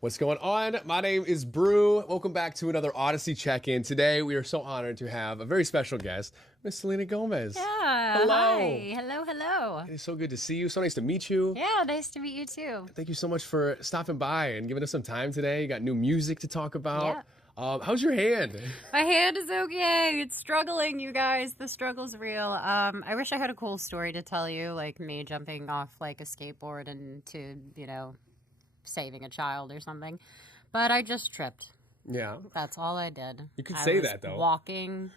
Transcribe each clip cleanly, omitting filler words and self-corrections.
What's going on? My name is Brew. Welcome back to another Odyssey check-in. Today, we are so honored to have a very special guest, Miss Selena Gomez. Yeah. Hello. Hi. Hello. Hello. It is so good to see you. So nice to meet you. Yeah. Nice to meet you too. Thank you so much for stopping by and giving us some time today. You got new music to talk about. Yeah. How's your hand? My hand is okay. It's struggling, you guys. The struggle's real. I wish I had a cool story to tell you, like me jumping off like a skateboard into, saving a child or something. But I just tripped. Yeah. That's all I did. You could I say was that, though. Walking,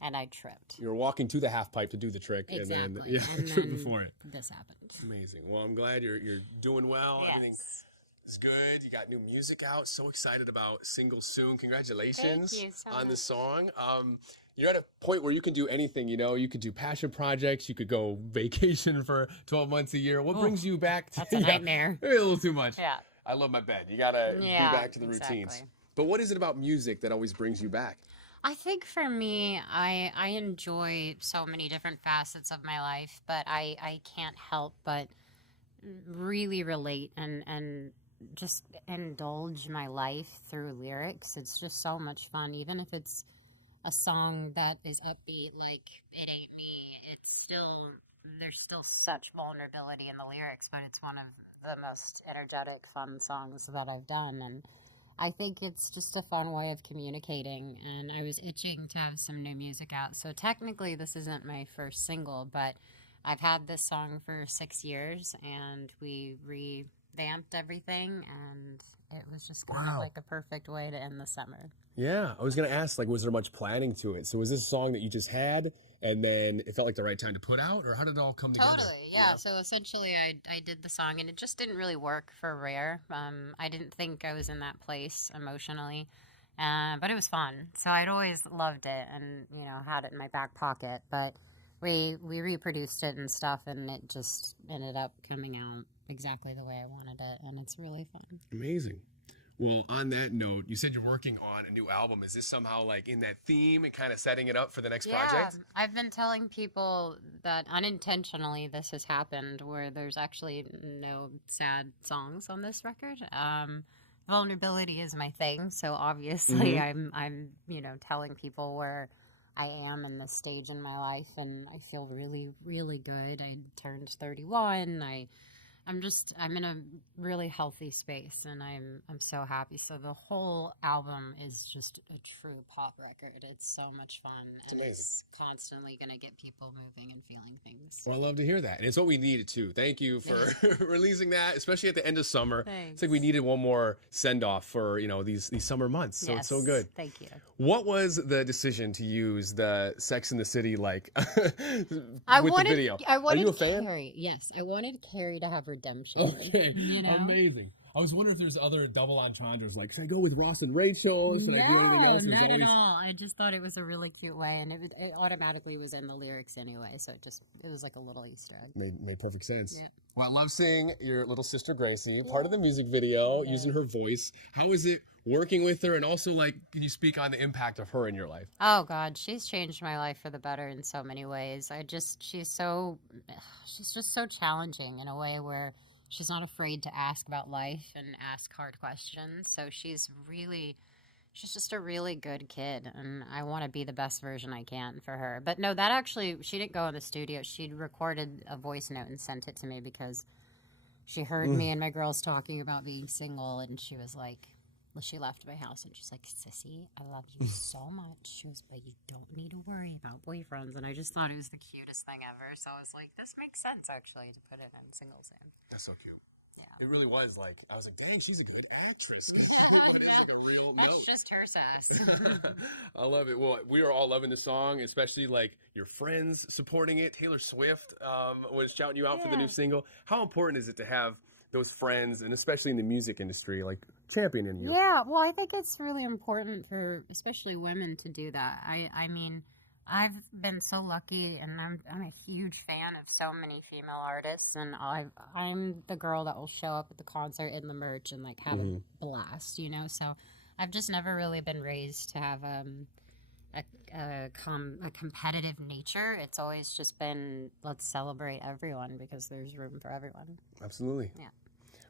and I tripped. You were walking to the half pipe to do the trick, Exactly. and then And tripped then before it. This happened. Amazing. Well, I'm glad you're doing well. Yes. Everything's good. You got new music out. So excited about single soon. Congratulations Thank you so on the much. song. You're at a point where you can do anything. You could do passion projects. You could go vacation for 12 months a year. What brings you back to That's a nightmare. Maybe a little too much. Yeah. I love my bed. You gotta be back to the routines. Exactly. But what is it about music that always brings you back? I think for me, I enjoy so many different facets of my life, but I can't help but really relate and just indulge my life through lyrics. It's just so much fun, even if it's a song that is upbeat like It Ain't Me. There's still such vulnerability in the lyrics, but it's one of the most energetic, fun songs that I've done, and I think it's just a fun way of communicating, and I was itching to have some new music out. So technically this isn't my first single, but I've had this song for 6 years, and we revamped everything, and it was just kind of like a perfect way to end the summer. Yeah, I was gonna ask, was there much planning to it? So was this a song that you just had, and then it felt like the right time to put out, or how did it all come together? Totally, yeah. So essentially, I did the song, and it just didn't really work for Rare. I didn't think I was in that place emotionally, but it was fun. So I'd always loved it, and had it in my back pocket. But we reproduced it and stuff, and it just ended up coming out exactly the way I wanted it, and it's really fun. Amazing. Well, on that note, you said you're working on a new album. Is this somehow in that theme and kind of setting it up for the next project? I've been telling people that unintentionally this has happened, where there's actually no sad songs on this record. Vulnerability is my thing, so obviously I'm telling people where I am in this stage in my life, and I feel really, really good. I turned 31. I'm in a really healthy space, and I'm so happy. So the whole album is just a true pop record. It's so much fun, and it's constantly going to get people moving and feeling things. Well, I love to hear that, and it's what we needed too. Thank you for releasing that, especially at the end of summer. Thanks. It's like we needed one more send off for these summer months. So it's so good. Thank you. What was the decision to use the Sex in the City with the video? Are you a fan? Carrie, yes, I wanted Carrie to have redemption. Okay, amazing. I was wondering if there's other double entendres, should I go with Ross and Rachel? Should I do anything else? Not at all. I just thought it was a really cute way, and it automatically was in the lyrics anyway, so it was like a little Easter egg. Made perfect sense. Yeah. Well, I love seeing your little sister Gracie, part of the music video, using her voice. How is it working with her? And also, can you speak on the impact of her in your life? Oh God, she's changed my life for the better in so many ways. She's just so challenging in a way where she's not afraid to ask about life and ask hard questions. So she's just a really good kid, and I want to be the best version I can for her. But no, she didn't go in the studio. She recorded a voice note and sent it to me because she heard me and my girls talking about being single, and she was like, she left my house and she's like, "Sissy, I love you so much." She was, "But you don't need to worry about boyfriends." And I just thought it was the cutest thing ever. So I was like, this makes sense actually to put it in Singles In. That's so cute. Yeah. It really was I was like, dang, she's a good actress. That's like a real That's note. just her sass. I love it. Well, we are all loving the song, especially your friends supporting it. Taylor Swift was shouting you out for the new single. How important is it to have those friends, and especially in the music industry, championing you? Yeah, well, I think it's really important for especially women to do that. I mean, I've been so lucky, and I'm a huge fan of so many female artists, and I'm the girl that will show up at the concert in the merch and have a blast, So I've just never really been raised to have a competitive nature. It's always just been, let's celebrate everyone because there's room for everyone. Absolutely. Yeah.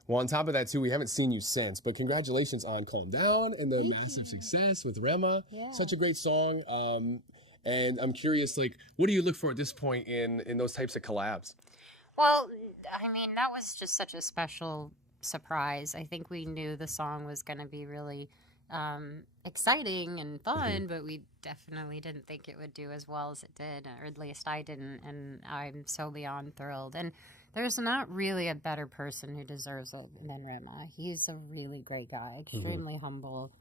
Well, on top of that, too, we haven't seen you since, but congratulations on Calm Down and the massive success with Rema. Yeah. Such a great song. And I'm curious, like, what do you look for at this point in those types of collabs? Well, I mean, that was just such a special surprise. I think we knew the song was going to be really exciting and fun, but we definitely didn't think it would do as well as it did, or at least I didn't, and I'm so beyond thrilled. And there's not really a better person who deserves it than Rema. He's a really great guy, extremely humble,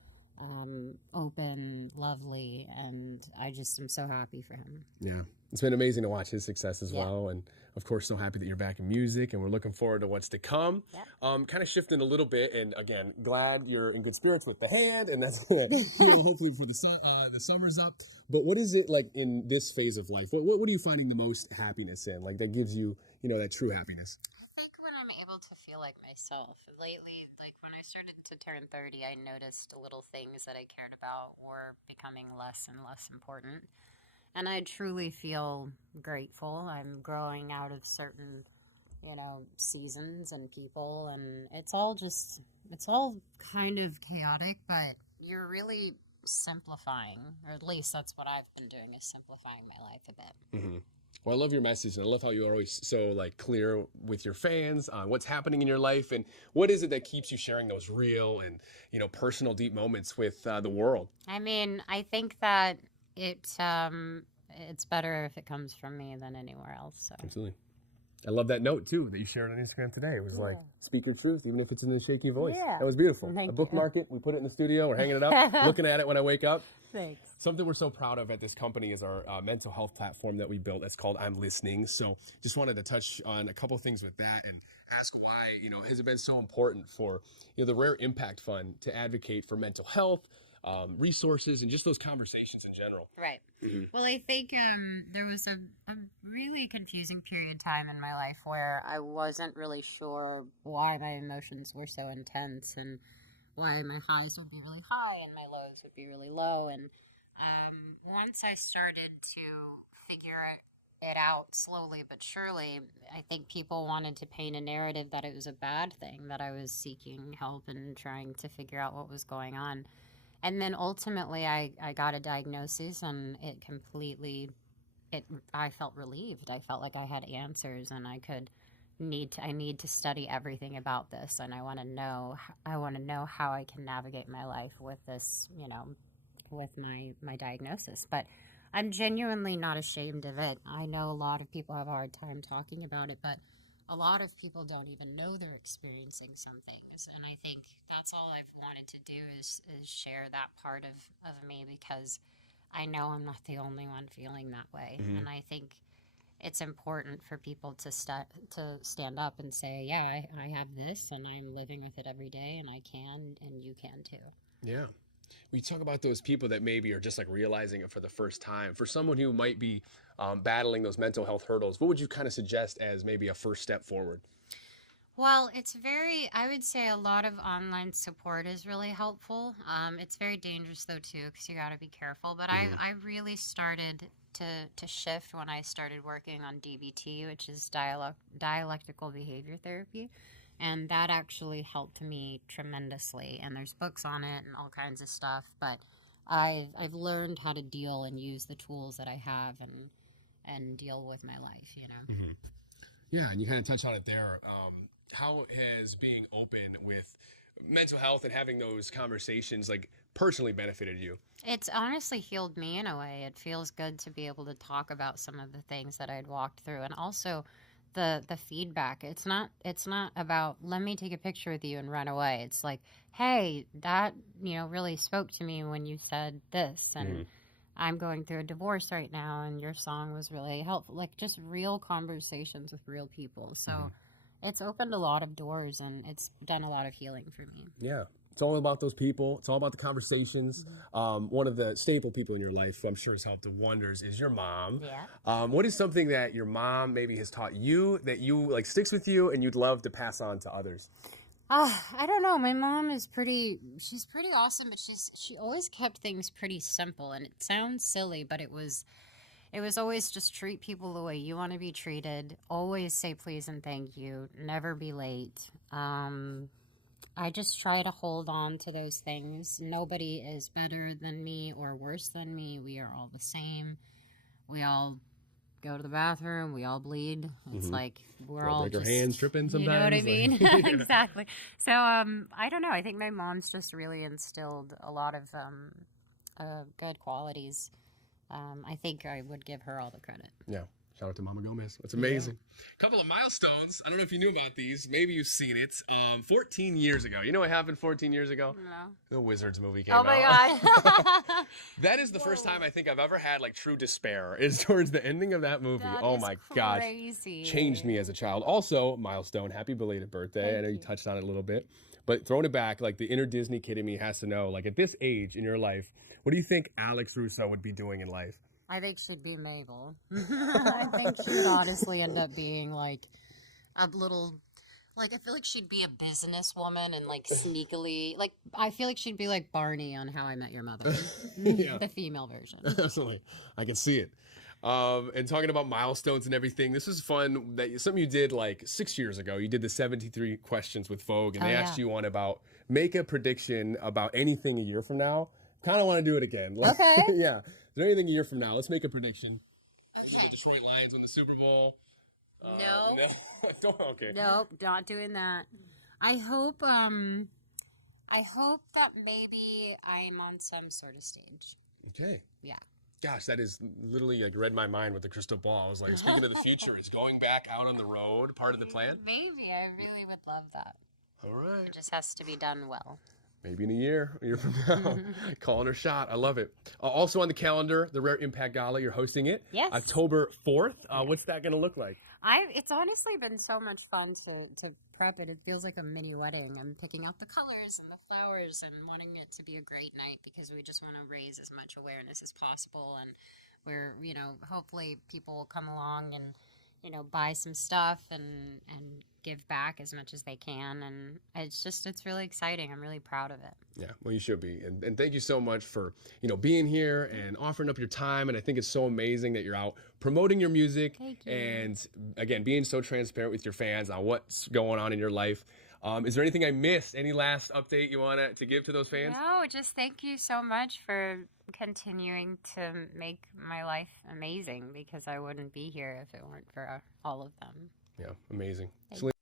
open, lovely, and I just am so happy for him. Yeah. It's been amazing to watch his success as well. And of course, so happy that you're back in music, and we're looking forward to what's to come. Kind of shifting a little bit, and again, glad you're in good spirits with the hand, and that's hopefully before the summer's up. But what is it like in this phase of life? What are you finding the most happiness in? Like that gives you, that true happiness? I think when I'm able to feel like myself. Lately, like when I started to turn 30, I noticed little things that I cared about were becoming less and less important. And I truly feel grateful. I'm growing out of certain, seasons and people, and it's all kind of chaotic, but you're really simplifying, or at least that's what I've been doing, is simplifying my life a bit. Mm-hmm. Well, I love your message, and I love how you are always so clear with your fans on what's happening in your life, and what is it that keeps you sharing those real and personal, deep moments with the world. I mean, I think that it's better if it comes from me than anywhere else. So. Absolutely. I love that note, too, that you shared on Instagram today. It was like, speak your truth, even if it's in a shaky voice. Yeah. That was beautiful. I bookmark it. We put it in the studio. We're hanging it up, looking at it when I wake up. Thanks. Something we're so proud of at this company is our mental health platform that we built. That's called I'm Listening. So just wanted to touch on a couple things with that and ask why, has it been so important for, the Rare Impact Fund to advocate for mental health, resources, and just those conversations in general. Right. Mm-hmm. Well, I think there was a really confusing period of time in my life where I wasn't really sure why my emotions were so intense and why my highs would be really high and my lows would be really low. And once I started to figure it out slowly but surely, I think people wanted to paint a narrative that it was a bad thing, that I was seeking help and trying to figure out what was going on. And then ultimately I got a diagnosis, and I felt relieved. I felt like I had answers, and I need to study everything about this, and I want to know how I can navigate my life with this, with my diagnosis. But I'm genuinely not ashamed of it. I know a lot of people have a hard time talking about it, but a lot of people don't even know they're experiencing some things. And I think that's all I've wanted to do is share that part of me, because I know I'm not the only one feeling that way. Mm-hmm. And I think it's important for people to stand up and say, yeah, I have this, and I'm living with it every day, and I can, and you can too. Yeah. We talk about those people that maybe are just like realizing it for the first time. For someone who might be battling those mental health hurdles, what would you kind of suggest as maybe a first step forward? Well, I would say a lot of online support is really helpful. It's very dangerous though too, because you got to be careful. But I really started to shift when I started working on DBT, which is dialectical behavior therapy. And that actually helped me tremendously. And there's books on it and all kinds of stuff. But I've learned how to deal and use the tools that I have and deal with my life, Mm-hmm. Yeah, and you kind of touched on it there. How has being open with mental health and having those conversations personally benefited you? It's honestly healed me in a way. It feels good to be able to talk about some of the things that I'd walked through, and also the feedback. It's not about, let me take a picture with you and run away. It's like, hey, that really spoke to me when you said this, and I'm going through a divorce right now, and your song was really helpful. Like, just real conversations with real people. So it's opened a lot of doors, and it's done a lot of healing for me. Yeah. It's all about those people. It's all about the conversations. One of the staple people in your life, I'm sure has helped wonders, is your mom. Yeah. What is something that your mom maybe has taught you that you sticks with you and you'd love to pass on to others? I don't know. My mom is she's pretty awesome, but she always kept things pretty simple, and it sounds silly, but it was it was always just treat people the way you want to be treated. Always say please and thank you. Never be late. I just try to hold on to those things. Nobody is better than me or worse than me. We are all the same. We all go to the bathroom. We all bleed. It's like we're all break just, our hands tripping sometimes. You know what I mean? Like, yeah. Exactly. So I don't know. I think my mom's just really instilled a lot of good qualities. I think I would give her all the credit. Yeah. Shout out to Mama Gomez. That's amazing. Yeah. Couple of milestones. I don't know if you knew about these. Maybe you've seen it. 14 years ago. You know what happened 14 years ago? No. The Wizards movie came out. Oh my God. That is the first time I think I've ever had like true despair is towards the ending of that movie. That oh is my crazy. gosh. Changed me as a child. Also, milestone. Happy belated birthday. I know you touched on it a little bit. But throwing it back, like the inner Disney kid in me has to know, like at this age in your life, what do you think Alex Russo would be doing in life? I think she'd be Mabel. I think she would honestly end up being like a little, like I feel like she'd be a businesswoman and like sneakily, like I feel like she'd be like Barney on How I Met Your Mother, Yeah. the female version. Absolutely, I can see it. And talking about milestones and everything, this is fun. That something you did like 6 years ago. You did the 73 questions with Vogue, and they asked you one about make a prediction about anything a year from now. Kind of want to do it again. Like, Okay. Yeah. Is there anything a year from now? Let's make a prediction. Okay. The Detroit Lions win the Super Bowl. No. Okay. Nope, not doing that. I hope that maybe I'm on some sort of stage. Okay. Yeah. Gosh, that is literally like read my mind with the crystal ball. I was like, speaking of the future, it's going back out on the road, part of the plan? Maybe. I really would love that. All right. It just has to be done well. Maybe in a year from now. Calling her shot. I love it. Also on the calendar, the Rare Impact Gala. You're hosting it. Yes. October 4th. What's that going to look like? It's honestly been so much fun to prep it. It feels like a mini wedding. I'm picking out the colors and the flowers and wanting it to be a great night because we just want to raise as much awareness as possible. And we're, hopefully people will come along and, buy some stuff and give back as much as they can. And it's really exciting. I'm really proud of it. Yeah, well, you should be. And thank you so much for, being here and offering up your time. And I think it's so amazing that you're out promoting your music. Thank you. And again, being so transparent with your fans on what's going on in your life. Is there anything I missed? Any last update you want to give to those fans? No, just thank you so much for continuing to make my life amazing because I wouldn't be here if it weren't for all of them. Yeah, amazing.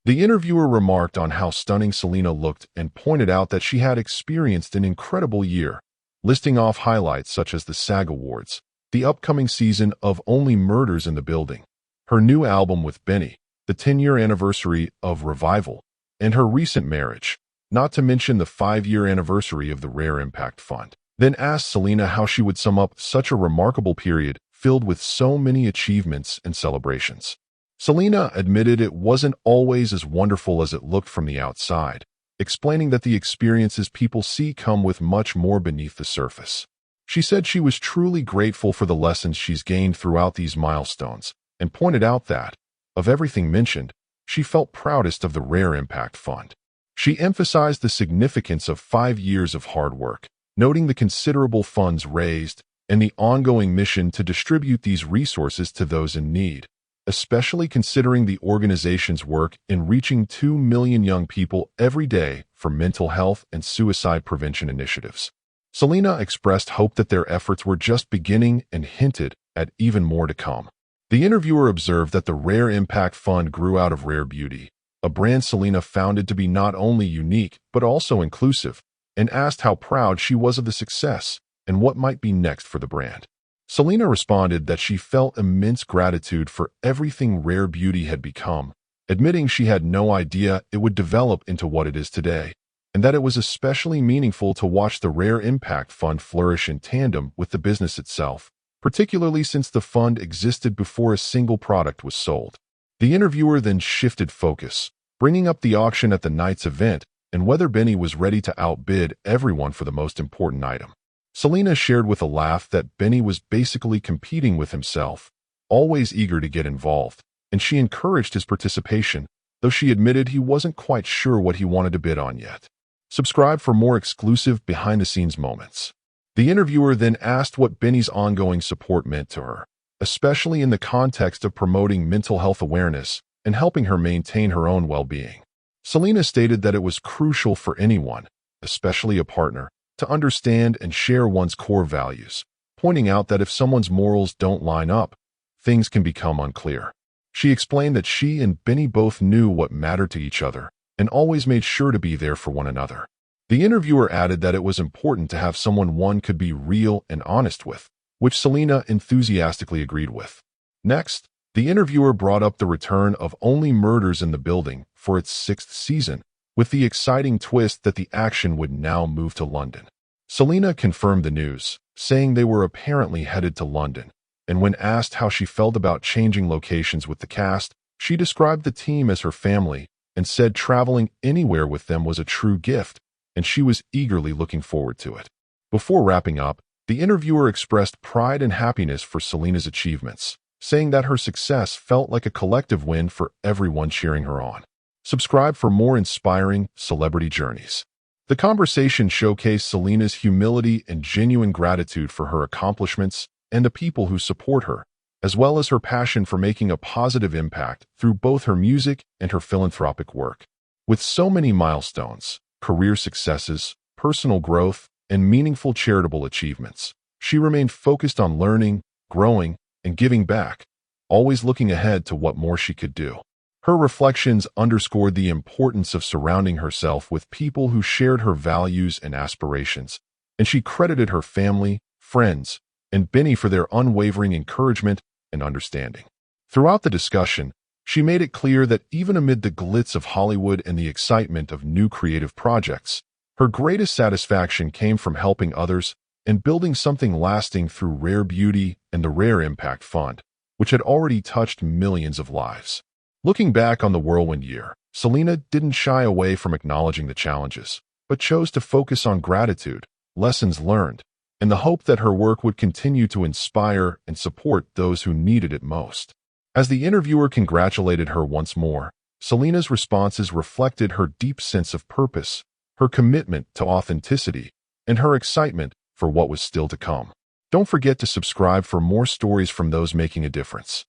The interviewer remarked on how stunning Selena looked and pointed out that she had experienced an incredible year, listing off highlights such as the SAG Awards, the upcoming season of Only Murders in the Building, her new album with Benny, the 10-year anniversary of Revival, and her recent marriage, not to mention the 5-year anniversary of the Rare Impact Fund. Then asked Selena how she would sum up such a remarkable period filled with so many achievements and celebrations. Selena admitted it wasn't always as wonderful as it looked from the outside, explaining that the experiences people see come with much more beneath the surface. She said she was truly grateful for the lessons she's gained throughout these milestones, and pointed out that, of everything mentioned, she felt proudest of the Rare Impact Fund. She emphasized the significance of 5 years of hard work, noting the considerable funds raised and the ongoing mission to distribute these resources to those in need, especially considering the organization's work in reaching 2 million young people every day for mental health and suicide prevention initiatives. Selena expressed hope that their efforts were just beginning and hinted at even more to come. The interviewer observed that the Rare Impact Fund grew out of Rare Beauty, a brand Selena founded to be not only unique but also inclusive, and asked how proud she was of the success and what might be next for the brand. Selena responded that she felt immense gratitude for everything Rare Beauty had become, admitting she had no idea it would develop into what it is today, and that it was especially meaningful to watch the Rare Impact Fund flourish in tandem with the business itself, particularly since the fund existed before a single product was sold. The interviewer then shifted focus, bringing up the auction at the night's event and whether Benny was ready to outbid everyone for the most important item. Selena shared with a laugh that Benny was basically competing with himself, always eager to get involved, and she encouraged his participation, though she admitted he wasn't quite sure what he wanted to bid on yet. Subscribe for more exclusive behind-the-scenes moments. The interviewer then asked what Benny's ongoing support meant to her, especially in the context of promoting mental health awareness and helping her maintain her own well-being. Selena stated that it was crucial for anyone, especially a partner, to understand and share one's core values, pointing out that if someone's morals don't line up, things can become unclear. She explained that she and Benny both knew what mattered to each other and always made sure to be there for one another. The interviewer added that it was important to have someone one could be real and honest with, which Selena enthusiastically agreed with. Next, the interviewer brought up the return of Only Murders in the Building for its 6th season, with the exciting twist that the action would now move to London. Selena confirmed the news, saying they were apparently headed to London, and when asked how she felt about changing locations with the cast, she described the team as her family and said traveling anywhere with them was a true gift, and she was eagerly looking forward to it. Before wrapping up, the interviewer expressed pride and happiness for Selena's achievements, saying that her success felt like a collective win for everyone cheering her on. Subscribe for more inspiring celebrity journeys. The conversation showcased Selena's humility and genuine gratitude for her accomplishments and the people who support her, as well as her passion for making a positive impact through both her music and her philanthropic work. With so many milestones, career successes, personal growth, and meaningful charitable achievements, she remained focused on learning, growing, and giving back, always looking ahead to what more she could do. Her reflections underscored the importance of surrounding herself with people who shared her values and aspirations, and she credited her family, friends, and Benny for their unwavering encouragement and understanding. Throughout the discussion, she made it clear that even amid the glitz of Hollywood and the excitement of new creative projects, her greatest satisfaction came from helping others and building something lasting through Rare Beauty and the Rare Impact Fund, which had already touched millions of lives. Looking back on the whirlwind year, Selena didn't shy away from acknowledging the challenges, but chose to focus on gratitude, lessons learned, and the hope that her work would continue to inspire and support those who needed it most. As the interviewer congratulated her once more, Selena's responses reflected her deep sense of purpose, her commitment to authenticity, and her excitement for what was still to come. Don't forget to subscribe for more stories from those making a difference.